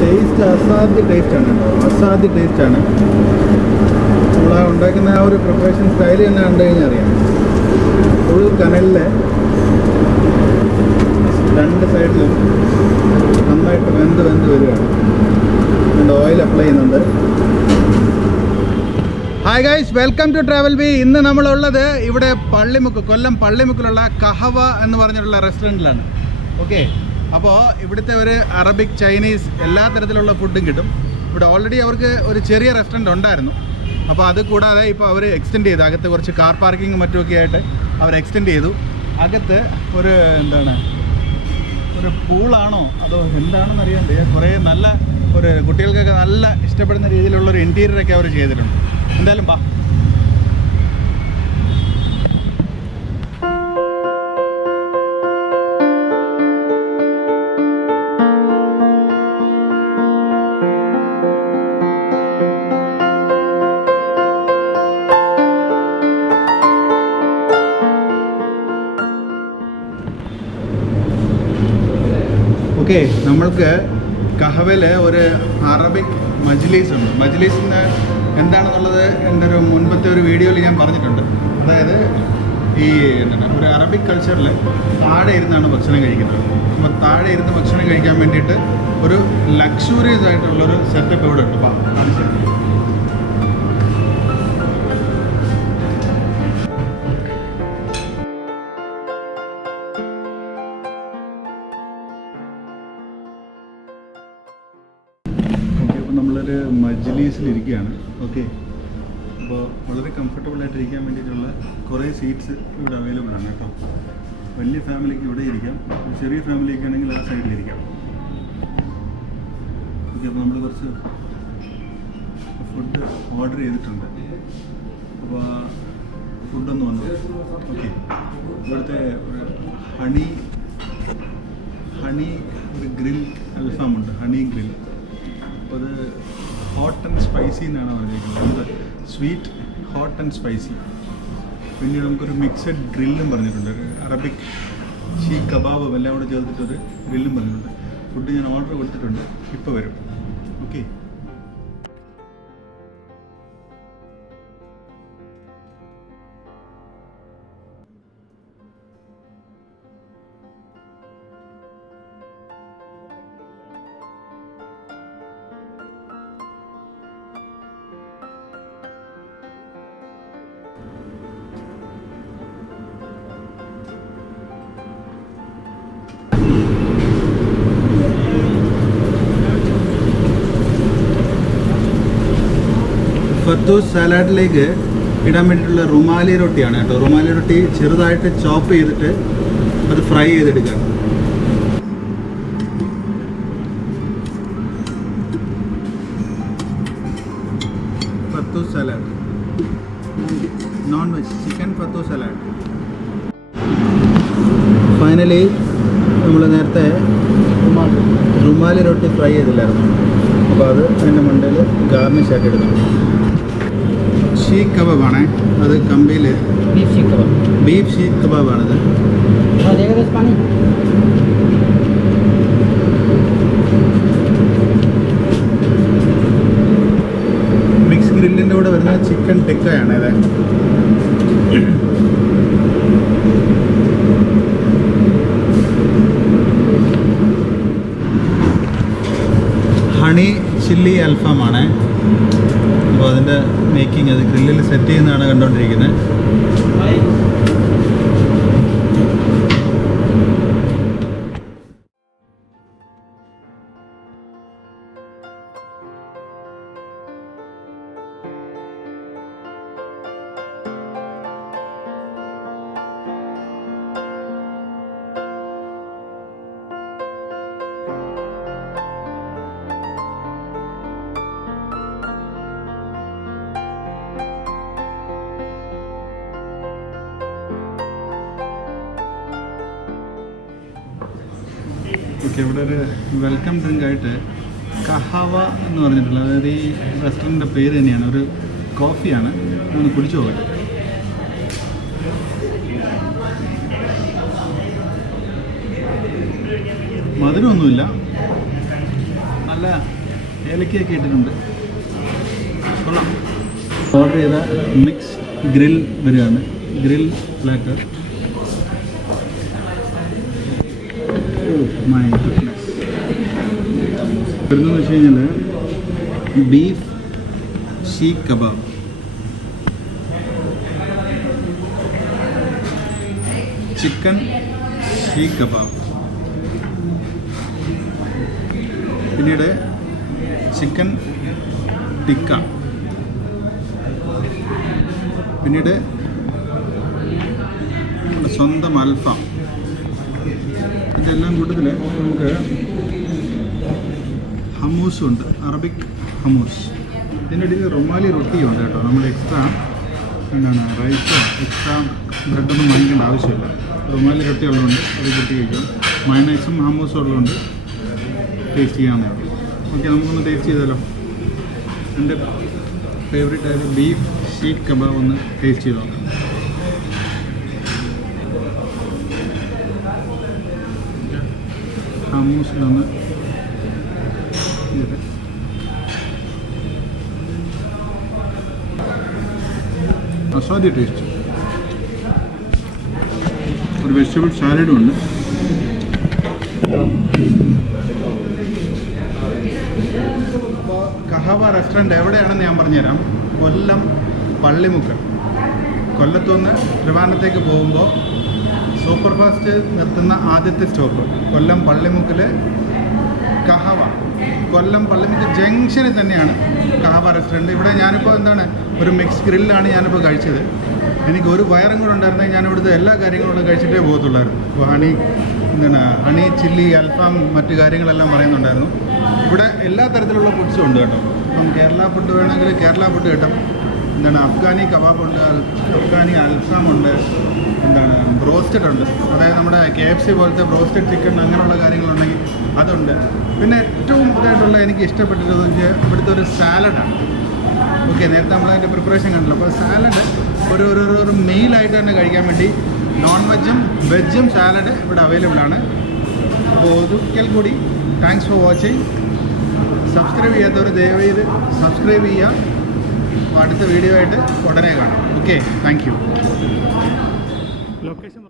Taste അസാധ്യ ടേസ്റ്റാണ് കേട്ടോ, അസാധ്യ ടേസ്റ്റാണ്. നമ്മൾ ആ ഉണ്ടാക്കുന്ന ആ ഒരു പ്രിപ്പറേഷൻ സ്റ്റൈൽ തന്നെ കണ്ടു കഴിഞ്ഞാൽ അറിയാം. ഫുൾ കനലിലെ രണ്ട് സൈഡിലും നന്നായിട്ട് വെന്ത് വരികയാണ്. അതുകൊണ്ട് ഓയിൽ അപ്ലൈ ചെയ്യുന്നുണ്ട്. Hi guys, welcome to travelB. ഇന്ന് നമ്മളുള്ളത് ഇവിടെ കൊല്ലം പള്ളിമുക്കിലുള്ള കഹവ എന്ന് പറഞ്ഞിട്ടുള്ള റെസ്റ്റോറൻറ്റിലാണ്. ഓക്കെ, അപ്പോൾ ഇവിടുത്തെ ഒരു അറബിക്, ചൈനീസ് എല്ലാ തരത്തിലുള്ള ഫുഡും കിട്ടും. ഇവിടെ ഓൾറെഡി അവർക്ക് ഒരു ചെറിയ റെസ്റ്റോറൻറ്റ് ഉണ്ടായിരുന്നു. അപ്പോൾ അത് കൂടാതെ ഇപ്പോൾ അവർ എക്സ്റ്റെൻഡ് ചെയ്തു. അകത്ത് കുറച്ച് കാർ പാർക്കിങ്ങും മറ്റുമൊക്കെ ആയിട്ട് അവർ എക്സ്റ്റെൻഡ് ചെയ്തു. അകത്ത് ഒരു ഒരു പൂളാണോ അതോ എന്താണെന്ന് അറിയാണ്ട് കുറേ നല്ല ഒരു കുട്ടികൾക്കൊക്കെ നല്ല ഇഷ്ടപ്പെടുന്ന രീതിയിലുള്ളൊരു ഇൻറ്റീരിയറൊക്കെ അവർ ചെയ്തിട്ടുണ്ട്. എന്തായാലും വാ. ഓക്കെ, നമ്മൾക്ക് കഹവയിൽ ഒരു അറബിക് മജ്ലിസ് ഉണ്ട്. മജ്ലിസിന് എന്താണെന്നുള്ളത് എൻ്റെ ഒരു മുൻപത്തെ ഒരു വീഡിയോയിൽ ഞാൻ പറഞ്ഞിട്ടുണ്ട്. അതായത് ഈ ഒരു അറബിക് കൾച്ചറിൽ താഴെ ഇരുന്നാണ് ഭക്ഷണം കഴിക്കുന്നത്. അപ്പോൾ താഴെ ഇരുന്ന് ഭക്ഷണം കഴിക്കാൻ വേണ്ടിയിട്ട് ഒരു ലക്ഷൂറിയസ് ആയിട്ടുള്ളൊരു സെറ്റപ്പ് ഇവിടെ ഉണ്ട്. നമ്മളൊരു മജ്ലിസിലിരിക്കുകയാണ്. ഓക്കെ, അപ്പോൾ വളരെ കംഫർട്ടബിളായിട്ട് ഇരിക്കാൻ വേണ്ടിയിട്ടുള്ള കുറേ സീറ്റ്സ് ഇവിടെ അവൈലബിൾ ആണ് കേട്ടോ. വലിയ ഫാമിലിക്ക് ഇവിടെ ഇരിക്കാം, ചെറിയ ഫാമിലിക്ക് ആണെങ്കിൽ ആ സൈഡിലിരിക്കാം. ഓക്കെ, അപ്പോൾ നമ്മൾ കുറച്ച് ഫുഡ് ഓർഡർ ചെയ്തിട്ടുണ്ട്. അപ്പോൾ ഫുഡൊന്ന് വന്നു. ഓക്കെ, ഇവിടുത്തെ ഒരു ഹണി ഒരു ഗ്രിൽ അൽഫാമുണ്ട്, ഹണി ഗ്രിൽ. അപ്പോൾ അത് ഹോട്ട് ആൻഡ് സ്പൈസി എന്നാണ് പറഞ്ഞിരിക്കുന്നത്. Sweet, hot and spicy. പിന്നെ നമുക്കൊരു മിക്സഡ് ഗ്രില്ലും പറഞ്ഞിട്ടുണ്ട്. ഒരു അറബിക് ഷീഖ് കബാബും എല്ലാം കൂടെ ചേർത്തിട്ടൊരു ഗ്രില്ലും പറഞ്ഞിട്ടുണ്ട്. ഫുഡ് ഞാൻ ഓർഡർ കൊടുത്തിട്ടുണ്ട്, ഇപ്പോൾ വരും. ഓക്കെ, ഫത്തൂസ് സാലാഡിലേക്ക് ഇടാൻ വേണ്ടിയിട്ടുള്ള റുമാലി റൊട്ടിയാണ് കേട്ടോ. റുമാലി റൊട്ടി ചെറുതായിട്ട് ചോപ്പ് ചെയ്തിട്ട് അത് ഫ്രൈ ചെയ്തെടുക്കുക. Fattoush salad, non veg chicken fattoush salad. Finally നമ്മൾ നേരത്തെ റുമാലി റൊട്ടി ഫ്രൈ ചെയ്തില്ലായിരുന്നു, അപ്പോൾ അത് അതിൻ്റെ മണ്ടയിൽ ഗാർണിഷ് ആക്കി എടുക്കണം. ഷീഖ് കബാബാണ് അത്. കമ്പിയിൽ ബീഫ് ഷീഖ് കബാബാണിത്. മിക്സ് ഗ്രില്ലിൻ്റെ കൂടെ വരുന്ന ചിക്കൻ ടിക്കയാണ് ഇത്. ഹണി ചില്ലി അൽഫാമാണ്. അപ്പോൾ അതിൻ്റെ മേക്കിംഗ് അത് ഗ്രില്ലിൽ സെറ്റ് ചെയ്യുന്നതാണ് കണ്ടുകൊണ്ടിരിക്കുന്നത്. ഓക്കെ, ഇവിടെ ഒരു വെൽക്കം ഡ്രിങ്ക് ആയിട്ട് കഹവ എന്ന് പറഞ്ഞിട്ടുള്ള, അതായത് ഈ റെസ്റ്റോറൻറ്റിൻ്റെ പേര് തന്നെയാണ്, ഒരു കോഫിയാണ്. ഒന്ന് കുടിച്ചു പോകട്ടെ. മധുരമൊന്നുമില്ല, നല്ല നല്ല ഏലക്കയൊക്കെ ഇട്ടിട്ടുണ്ട്. കൊള്ളാം. ഓർഡർ ചെയ്ത മിക്സ് ഗ്രിൽ വരികയാണ്. Grill platter. My goodness. വരുന്നതെന്ന് വെച്ച് കഴിഞ്ഞാൽ beef seekh kebab, chicken seekh kebab, പിന്നീട് ചിക്കൻ ടിക്ക, പിന്നീട് നമ്മുടെ സ്വന്തം അൽഫാം. ഇതെല്ലാം കൂട്ടത്തിൽ നമുക്ക് ഹമൂസും ഉണ്ട്, അറബിക് ഹമൂസ്. ഇതിൻ്റെ ഇടയിൽ റുമാലി റൊട്ടിയുണ്ട് കേട്ടോ. നമ്മൾ എക്സ്ട്രാ എന്താണ് റൈസോ എക്സ്ട്രാ ബ്രെഡൊന്നും വാങ്ങിക്കേണ്ട ആവശ്യമില്ല. റുമാലി റൊട്ടി ഉള്ളതുകൊണ്ട് അത് കൂട്ടി കഴിക്കാം. മയണൈസും ഹമൂസും ഉള്ളതുകൊണ്ട് ടേസ്റ്റ് ചെയ്യാവുന്നേ ഉള്ളൂ. ഓക്കെ, നമുക്കൊന്ന് ടേസ്റ്റ് ചെയ്താലോ. എൻ്റെ ഫേവറേറ്റ് ആയ ബീഫ് ഷീഖ് കബാബ് ഒന്ന് ടേസ്റ്റ് ചെയ്ത് നോക്കാം. ഹമൂസിലൊന്ന് അസാധ്യ ടേസ്റ്റ്. ഒരു വെജിറ്റബിൾ സാലഡും ഉണ്ട്. അപ്പോൾ കഹവ റെസ്റ്റോറൻറ്റ് എവിടെയാണെന്ന് ഞാൻ പറഞ്ഞുതരാം. കൊല്ലം പള്ളിമുക്ക്. കൊല്ലത്തുനിന്ന് ട്രിവാൻഡ്രത്തേക്ക് പോകുമ്പോൾ സൂപ്പർ ഫാസ്റ്റ് നിർത്തുന്ന ആദ്യത്തെ സ്റ്റോപ്പ് കൊല്ലം പള്ളിമുക്കിൽ കഹവ. കൊല്ലം പള്ളിമുക്ക് ജംഗ്ഷനിൽ തന്നെയാണ് കഹവ റെസ്റ്റോറൻറ്റ്. ഇവിടെ ഞാനിപ്പോൾ എന്താണ് ഒരു മിക്സ് ഗ്രില്ലാണ് ഞാനിപ്പോൾ കഴിച്ചത്. എനിക്ക് ഒരു വയറും കൂടെ ഉണ്ടായിരുന്നെങ്കിൽ ഞാൻ ഇവിടുത്തെ എല്ലാ കാര്യങ്ങളും കഴിച്ചിട്ടേ പോകത്തുള്ളായിരുന്നു. ഇപ്പോൾ ഹണി ചില്ലി അൽഫാം മറ്റു കാര്യങ്ങളെല്ലാം പറയുന്നുണ്ടായിരുന്നു. ഇവിടെ എല്ലാ തരത്തിലുള്ള ഫുഡ്സും ഉണ്ട് കേട്ടോ. ഇപ്പം കേരള ഫുഡ് വേണമെങ്കിൽ കേരള ഫുഡ് കിട്ടും. അഫ്ഗാനി കബാബുണ്ട്, അഫ്ഗാനി അൽഫാമുണ്ട്, ബ്രോസ്റ്റഡ് ഉണ്ട്. അതായത് നമ്മുടെ KFC പോലത്തെ ബ്രോസ്റ്റഡ് ചിക്കൻ അങ്ങനെയുള്ള കാര്യങ്ങളുണ്ടെങ്കിൽ അതുണ്ട്. പിന്നെ ഏറ്റവും ഇതായിട്ടുള്ള എനിക്ക് ഇഷ്ടപ്പെട്ടിട്ടുള്ളത് വെച്ചാൽ ഇവിടുത്തെ ഒരു സാലഡാണ്. ഓക്കെ, നേരത്തെ നമ്മളതിൻ്റെ പ്രിപ്പറേഷൻ കണ്ടല്ലോ. അപ്പോൾ സാലഡ് ഒരു മെയിലായിട്ട് തന്നെ കഴിക്കാൻ വേണ്ടി നോൺ വെജും വെജും സാലഡ് ഇവിടെ അവൈലബിൾ ആണ്. അപ്പോൾ ഒരിക്കൽ കൂടി താങ്ക്സ് ഫോർ വാച്ചിങ്. സബ്സ്ക്രൈബ് ചെയ്യാത്തവർ ദയവേത് സബ്സ്ക്രൈബ് ചെയ്യുക. അപ്പോൾ അടുത്ത വീഡിയോ ആയിട്ട് ഉടനെ കാണാം. Okay, thank you. ലൊക്കേഷൻ